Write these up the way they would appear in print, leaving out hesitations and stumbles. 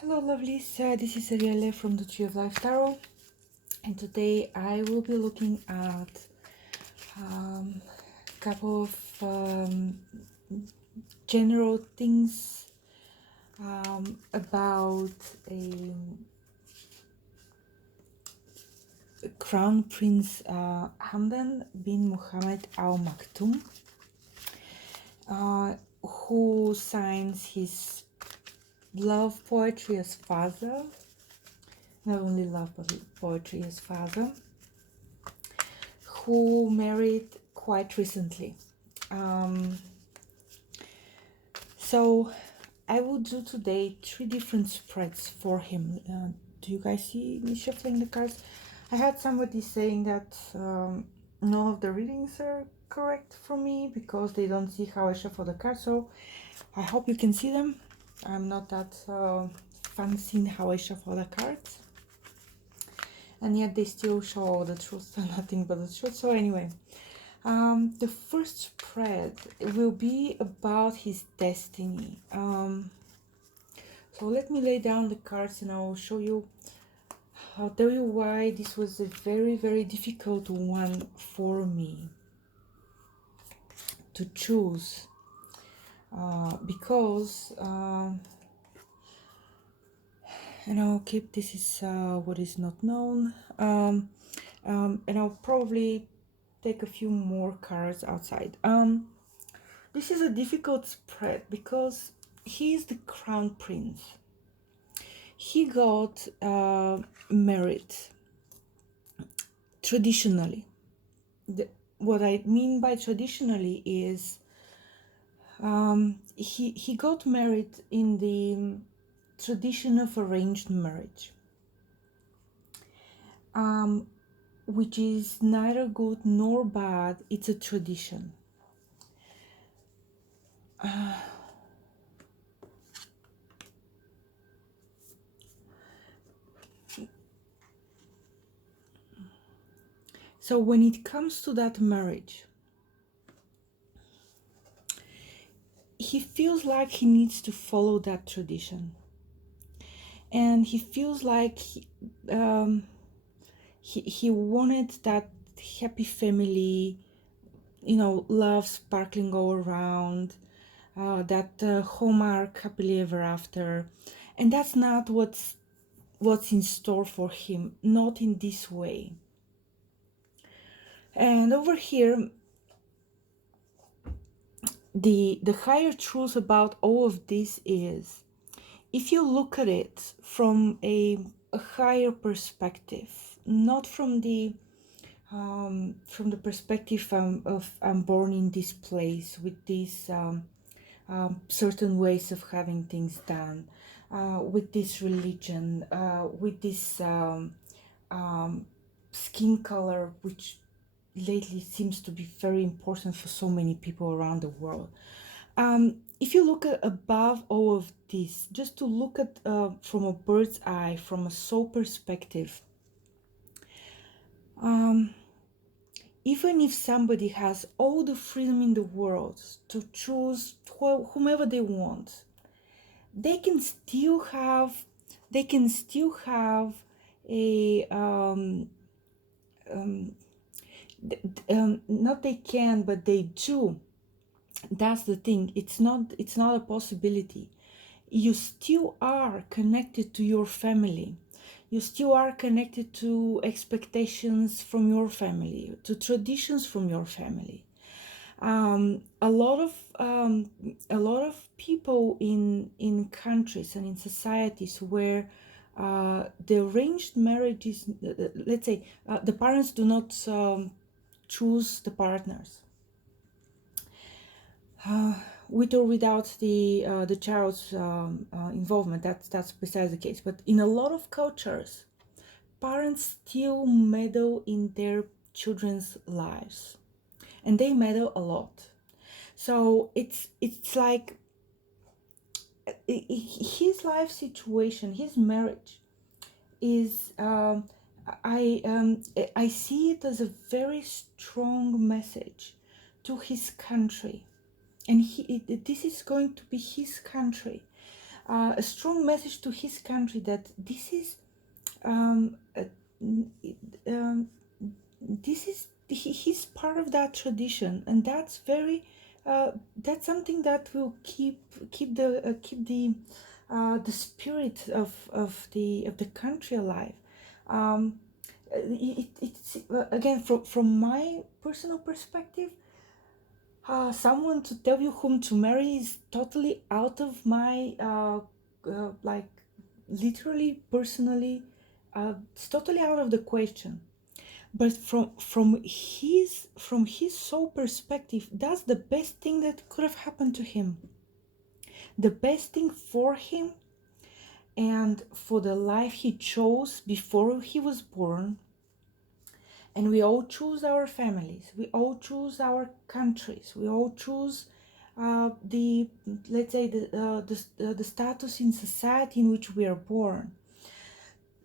Hello lovelies, this is Arielle from the Tree of Life Tarot, and today I will be looking at a couple of general things about a Crown Prince Hamdan bin Mohammed Al Maktoum, who signs his love poetry as father. Not only love but poetry as father, who married quite recently. So I will do today 3 different spreads for him. Do you guys see me shuffling the cards? I had somebody saying that none of the readings are correct for me because they don't see how I shuffle the cards, so I hope you can see them. I'm not that fancy in how I shuffle the cards, and yet they still show the truth and nothing but the truth. So anyway, the first spread will be about his destiny. So let me lay down the cards and I'll show you, I'll tell you why this was a very difficult one for me to choose, because and I'll keep this is what is not known, and I'll probably take a few more cards outside. This is a difficult spread because he is the crown prince. He got married traditionally. What I mean by traditionally is he got married in the tradition of arranged marriage, which is neither good nor bad. It's a tradition. So when it comes to that marriage, he feels like he needs to follow that tradition, and he feels like he wanted that happy family, love sparkling all around, that hallmark happily ever after, and that's not what's in store for him, not in this way. And over here, the higher truth about all of this is, if you look at it from a higher perspective, not from the perspective of I'm born in this place with these certain ways of having things done, with this religion, with this skin color, which lately seems to be very important for so many people around the world. If you look at above all of this, just to look at from a bird's eye, from a soul perspective, even if somebody has all the freedom in the world to choose whomever they want, they can still have a not they can, but they do. That's the thing. It's not a possibility. You still are connected to your family. You still are connected to expectations from your family, to traditions from your family. A lot of people in countries and in societies where the arranged marriages, let's say, the parents do not choose the partners, with or without the child's involvement. That's besides the case. But in a lot of cultures, parents still meddle in their children's lives, and they meddle a lot. So it's like his life situation, his marriage is I see it as a very strong message to his country, and this is going to be his country. a strong message to his country that this is um, uh, um, he's part of that tradition, and that's very that's something that will keep the spirit of the country alive. Um, it's again, from my personal perspective, someone to tell you whom to marry is totally out of my like literally personally, it's totally out of the question. But from his soul perspective, that's the best thing that could have happened to him, the best thing for him and for the life he chose before he was born. And we all choose our families, we all choose our countries, we all choose the, let's say, the status in society in which we are born.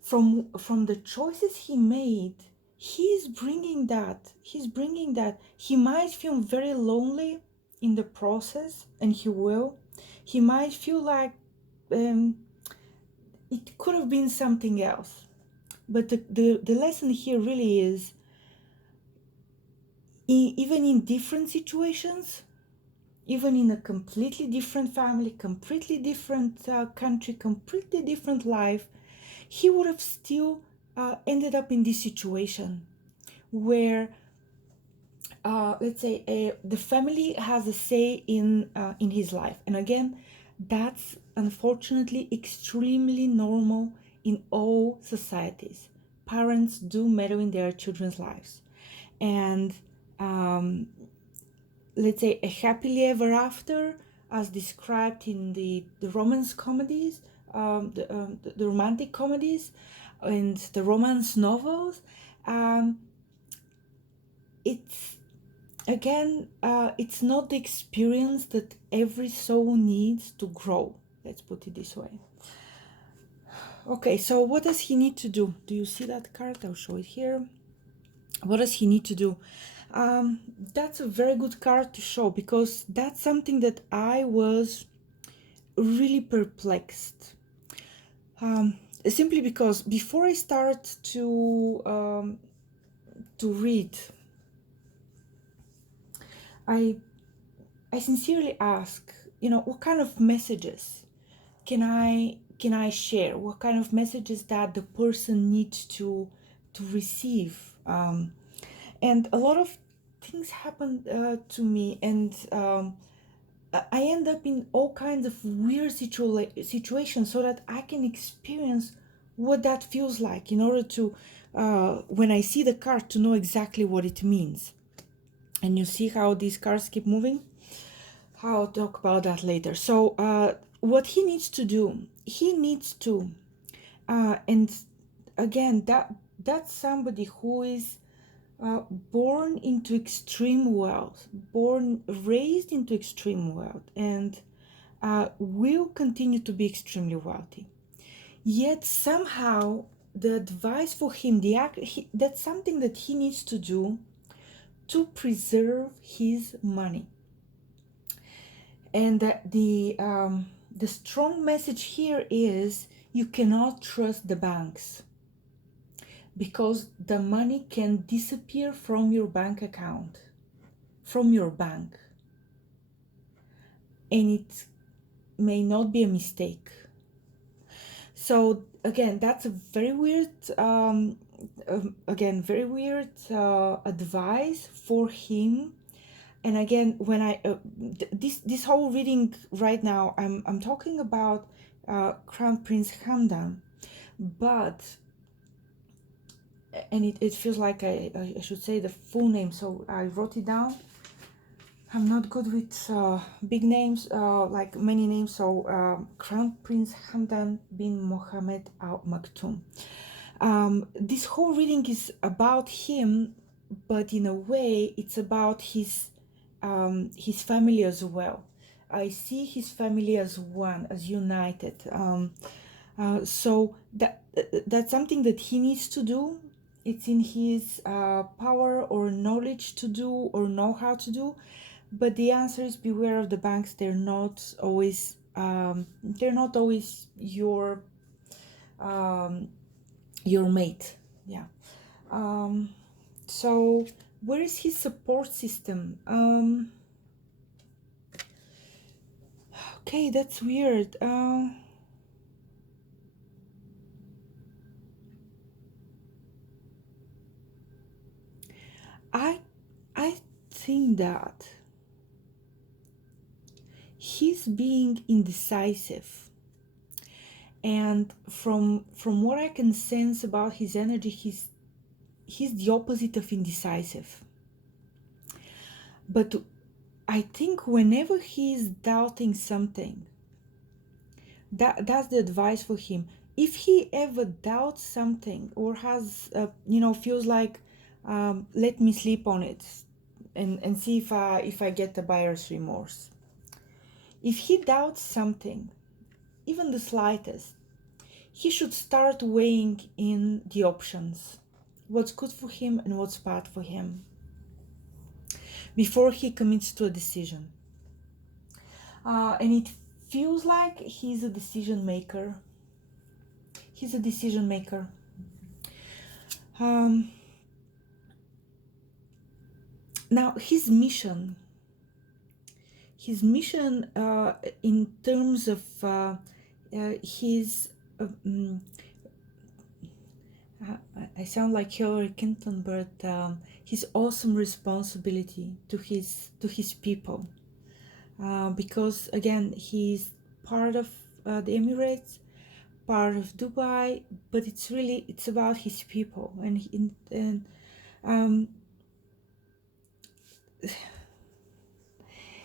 From the choices he made, he's bringing that. He might feel very lonely in the process, and he might feel like um, it could have been something else. But the lesson here really is, even in different situations, even in a completely different family, completely different country, completely different life, he would have still ended up in this situation where, let's say, the family has a say in his life. And again, that's unfortunately extremely normal in all societies. Parents do meddle in their children's lives, and let's say a happily ever after, as described in the romance comedies, the romantic comedies and the romance novels, um, it's again, it's not the experience that every soul needs to grow. Let's put it this way. Okay, so what does he need to do? Do you see that card? I'll show it here. What does he need to do? That's a very good card to show, because that's something that I was really perplexed. Simply because before I start to read, I sincerely ask, what kind of messages can I share? What kind of messages that the person needs to receive? And a lot of things happen to me, and I end up in all kinds of weird situations, so that I can experience what that feels like, in order to, when I see the card, to know exactly what it means. And you see how these cards keep moving? I'll talk about that later. So what he needs to do, and again, that's somebody who is born into extreme wealth, raised into extreme wealth, and will continue to be extremely wealthy. Yet somehow the advice for him, that's something that he needs to do to preserve his money. And the strong message here is, you cannot trust the banks, because the money can disappear from your bank account, from your bank, and it may not be a mistake. So again, that's a very weird, advice for him. And again, when I this whole reading right now, I'm talking about Crown Prince Hamdan, but and it feels like I should say the full name, so I wrote it down. I'm not good with big names, like many names. So Crown Prince Hamdan bin Mohammed Al Maktoum. This whole reading is about him, but in a way, it's about his family as well. I see his family as one, as united. So that's something that he needs to do. It's in his power or knowledge to do, or know how to do. But the answer is, beware of the banks. They're not always they're not always your mate. Yeah. So where is his support system? Okay, that's weird. I I think that he's being indecisive, and from what I can sense about his energy, he's the opposite of indecisive. But I think whenever he's doubting something, that's the advice for him. If he ever doubts something or has feels like, let me sleep on it and see if I get the buyer's remorse. If he doubts something, even the slightest, he should start weighing in the options, what's good for him and what's bad for him, before he commits to a decision. And it feels like he's a decision maker. He's a decision maker. Now his mission in terms of his I sound like Hillary Clinton, but his awesome responsibility to his people, because again he's part of the Emirates, part of Dubai, but it's about his people, and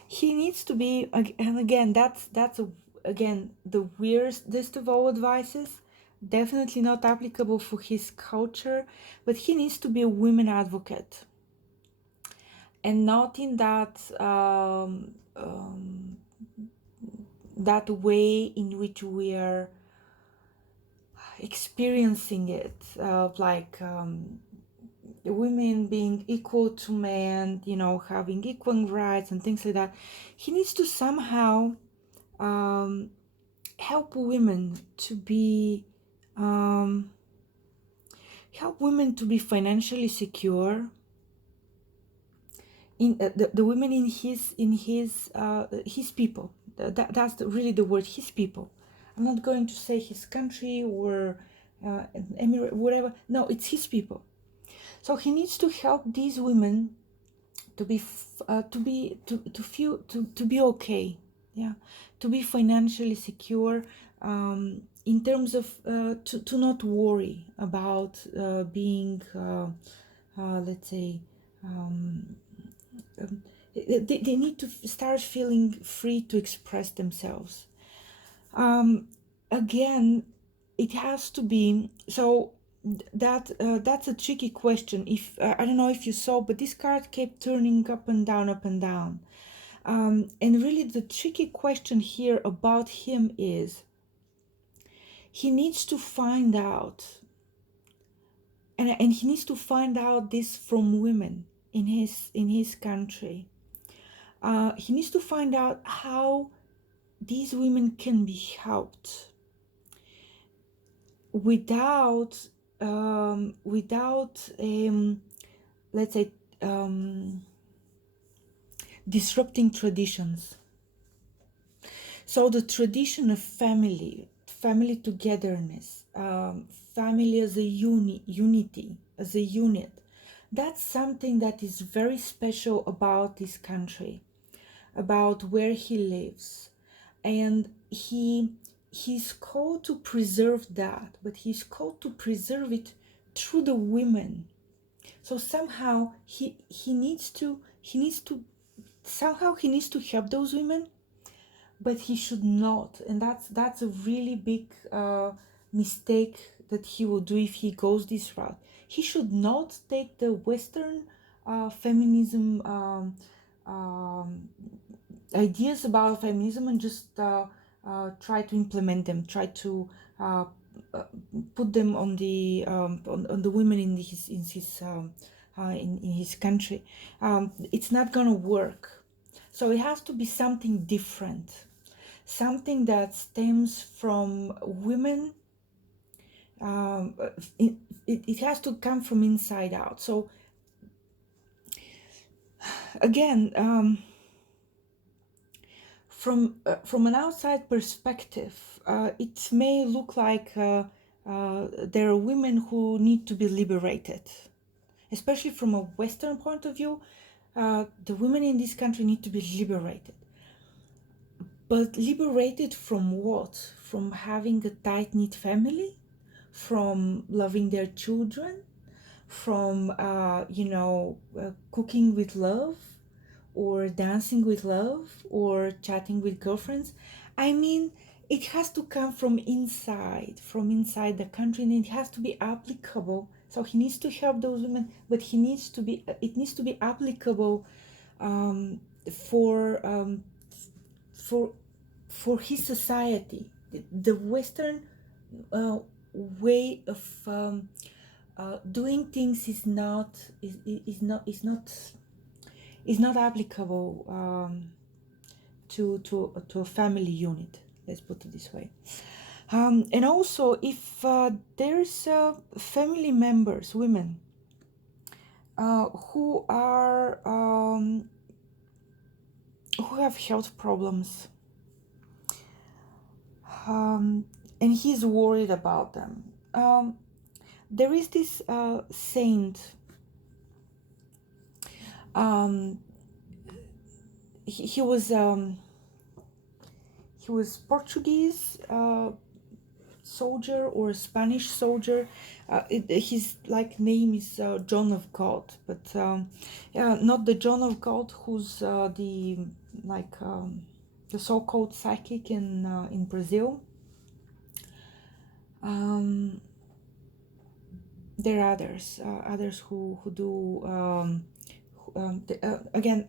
he needs to be, and again again the weirdest of all advices, definitely not applicable for his culture, but he needs to be a women advocate, and not in that way in which we are experiencing it, like women being equal to men, having equal rights and things like that. He needs to somehow help women to be financially secure. In the women in his people. That's really the word, his people. I'm not going to say his country or emirate, whatever. No, it's his people. So he needs to help these women to be to be okay, yeah, to be financially secure, in terms of to not worry about being let's say they need to start feeling free to express themselves. Again, it has to be so. That's a tricky question. If I don't know if you saw, but this card kept turning up and down, up and down. And really, the tricky question here about him is he needs to find out, and he needs to find out this from women in his country. He needs to find out how these women can be helped without let's say disrupting traditions. So the tradition of family togetherness, family as a unity, as a unit, that's something that is very special about this country, about where he lives. And he's called to preserve that, but he's called to preserve it through the women. So somehow he needs to help those women, but he should not. And that's a really big mistake that he will do if he goes this route. He should not take the Western feminism ideas about feminism and just try to implement them, try to put them on the women in his country. It's not gonna work. So it has to be something different, something that stems from women. It has to come from inside out. So again, from an outside perspective, it may look like there are women who need to be liberated, especially from a Western point of view. The women in this country need to be liberated. But liberated from what? From having a tight-knit family? From loving their children? From, cooking with love? Or dancing with love? Or chatting with girlfriends? I mean, it has to come from inside the country, and it has to be applicable. So he needs to help those women, but it needs to be applicable for his society. The Western way of doing things is not applicable to a family unit. Let's put it this way. And also, if there's family members, women, who have health problems, and he's worried about them. There is this saint. He was Portuguese soldier or Spanish soldier. His name is John of God, but not the John of God who's the so-called psychic in Brazil. There are others who do again.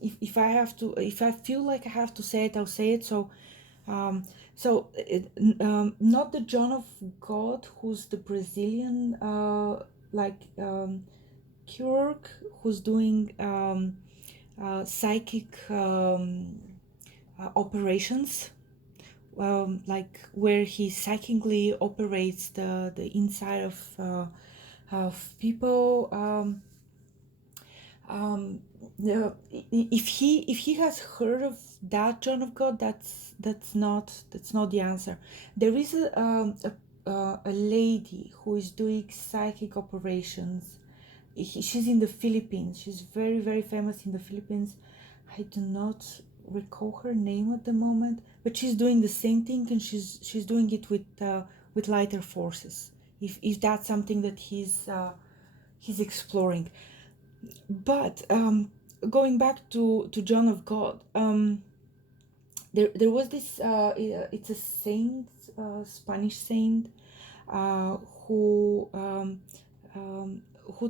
If I feel like I have to say it, I'll say it. So not the John of God who's the Brazilian chirurg who's doing psychic operations, where he psychically operates the inside of people. If he has heard of that John of God, that's not the answer. There is a lady who is doing psychic operations. She's in the Philippines. She's very, very famous in the Philippines. I do not recall her name at the moment, but she's doing the same thing, and she's doing it with lighter forces. If that's something that he's exploring. But going back to John of God, there was this. It's a saint, Spanish saint, who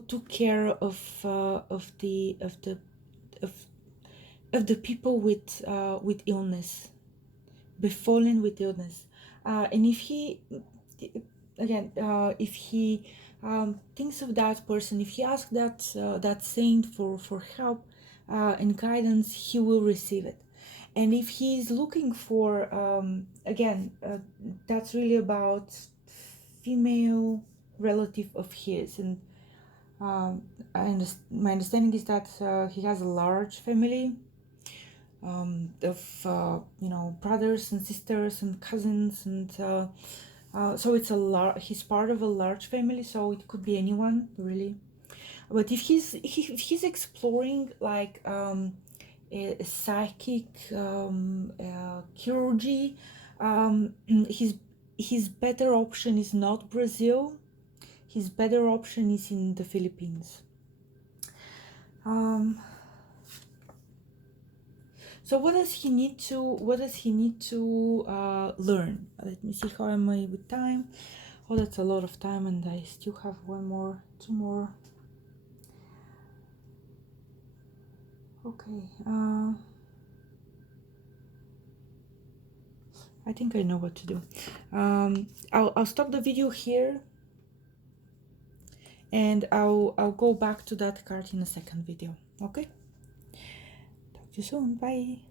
took care of the people with illness, befallen with illness, and if he thinks of that person, if he asks that saint for help and guidance, he will receive it. And if he's looking for that's really about female relative of his, and my understanding is that he has a large family of brothers and sisters and cousins, and so it's he's part of a large family, so it could be anyone really. But if he's exploring a psychic chirurgy, his better option is not Brazil. His better option is in the Philippines. So what does he need to learn? Let me see, how am I with time? Oh, that's a lot of time, and I still have two more. Okay. I think I know what to do. I'll stop the video here, and I'll go back to that card in a second video. Okay. Talk to you soon. Bye.